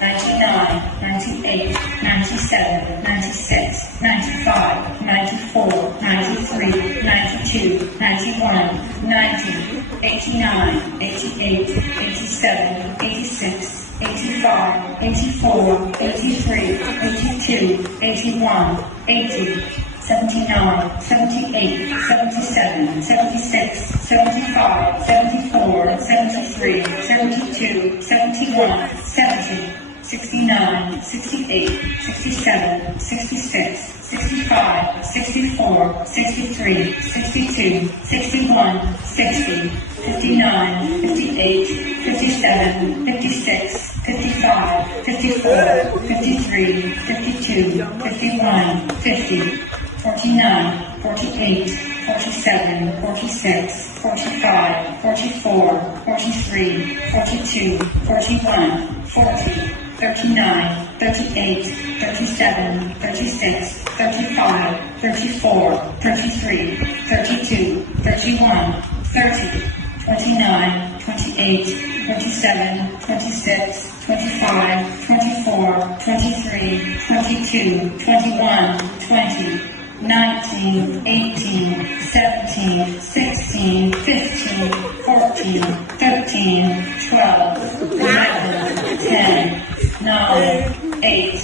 99, 98, 97, 96, 95, 94, 93, 92, 91, 90, 89, 88, 87, 86, 85, 84, 83, 82, 81, 80, 79, 78, 77, 76, 75, 74, 73, 72, 71, 70, 69, 68, 67, 66, 65, 64, 63, 62, 61, 60, 59, 58, 57, 56, 55, 54, 53, 52, 51, 50, 49, 48, 47, 46, 45, 44, 43, 42, 41, 40, 39, 38, 37, 36, 35, 34, 33, 32, 31, 30, 29, 28, 27, 26, 25, 24, 23, 22, 21, 20, 19, 18, 17, 16, 15, 14, 13, 12, 11, 10, 9, 8,